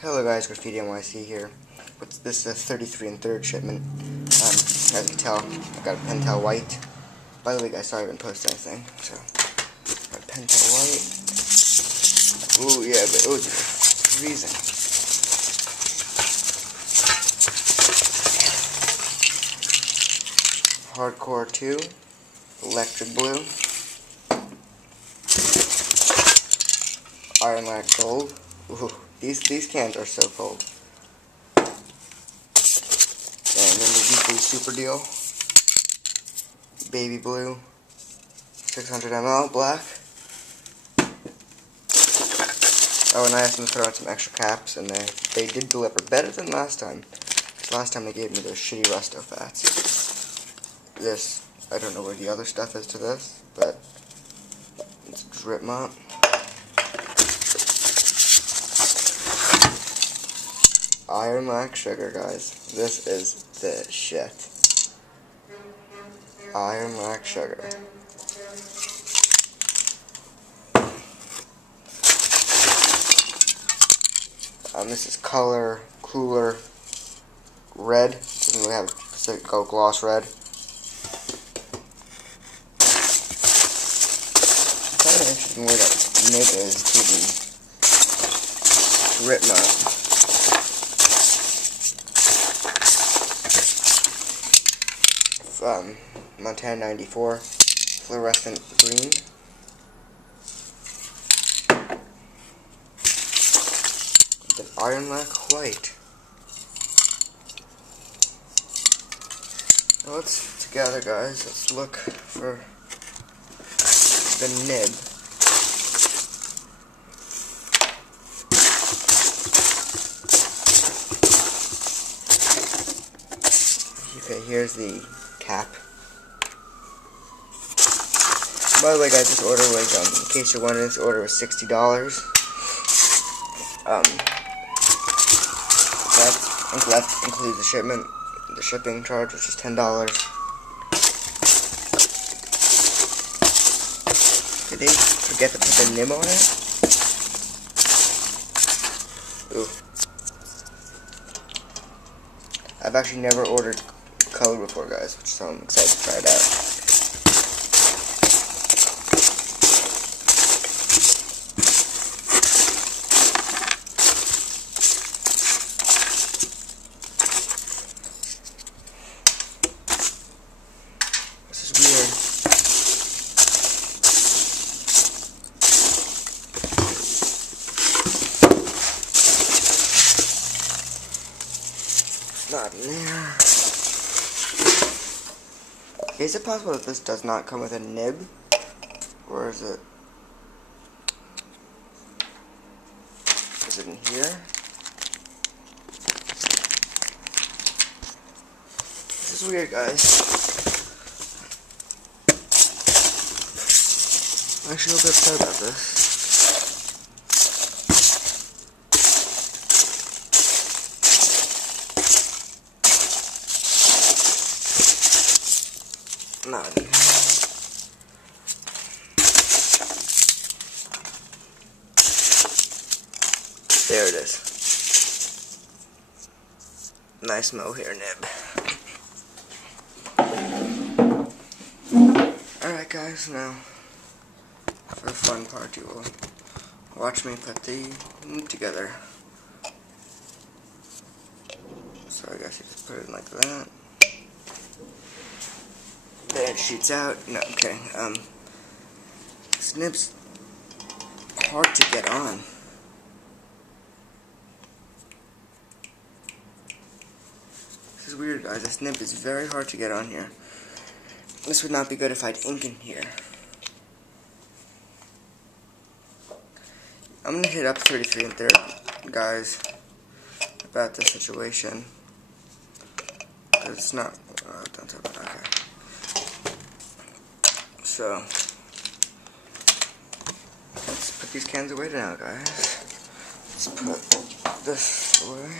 Hello guys, Graffiti NYC here. This is a 33 and third shipment. As you can tell, I've got a Pentel white. By the way guys, sorry I haven't posted anything. So, got a Pentel white. Ooh yeah, but it was freezing. Hardcore 2, electric blue, iron black gold. Ooh, these cans are so cold. And then the Weekly Super Deal, baby blue, 600 ml black. Oh, and I asked them to throw on some extra caps, and they did deliver better than last time. Because last time they gave me those shitty Resto Fats. This, I don't know where the other stuff is to this, but it's drip mop. Iron black sugar, guys. This is the shit. Iron black sugar. This is color cooler red. Doesn't really have a specific gloss red. Kind of interesting where that nib is to the drip mop. Montana 94 fluorescent green. The iron black white. Now let's together, guys. Let's look for the nib. Okay, here's the cap. By the way, guys, this order was, in case you're wondering, this order was $60. That includes the shipment, the shipping charge, which is $10. Did they forget to put the nib on it? Ooh. I've actually never ordered color before, guys, so I'm excited to try it out. This is weird. It's not in there. Is it possible that this does not come with a nib? Or is it in here? This is weird, guys. I'm actually a little bit upset about this. Not in here. There it is. Nice mohair nib. Alright guys, now for the fun part, you will watch me put the nib together. So I guess you just put it like that. Then it shoots out. No, okay. This nib's hard to get on. This is weird, guys. This nib is very hard to get on here. This would not be good if I had ink in here. I'm gonna hit up 33 and third, guys, about this situation. Cause it's not. Don't talk about that. Okay. So, let's put these cans away now, guys. Let's put this away.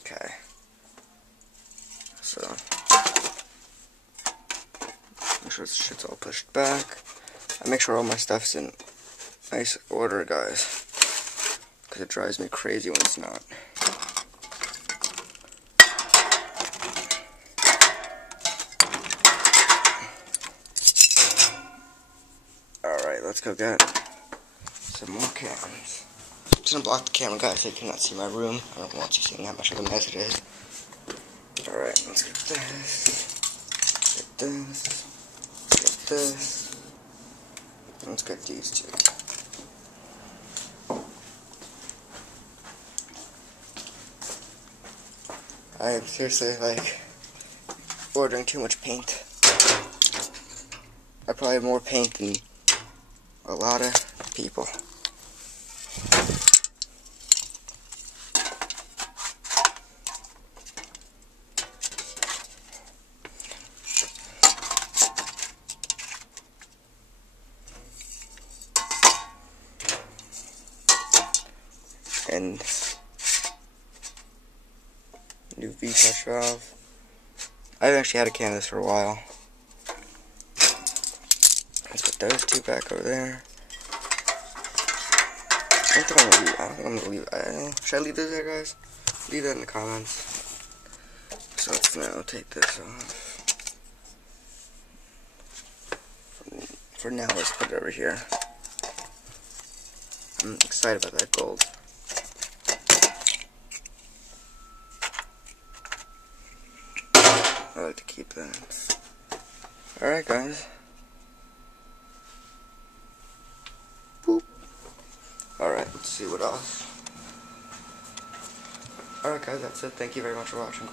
Okay. So, Make sure this shit's all pushed back. I make sure all my stuff's in nice order, guys, because it drives me crazy when it's not. Alright, let's go get some more cans. I'm just gonna block the camera, guys, so you cannot see my room. I don't want you seeing how much of a mess it is. Alright, let's get this. Get this. Get this. Let's get these two. I am seriously, like, ordering too much paint. I probably have more paint than a lot of people. And new V-touch valve. I've actually had a can of this for a while. Let's put those two back over there. I don't think I'm gonna leave. Should I leave those there, guys? Leave that in the comments. So let's now take this off. For now, let's put it over here. I'm excited about that gold. I like to keep that. Alright, guys. Boop. Alright, let's see what else. Alright, guys, that's it. Thank you very much for watching.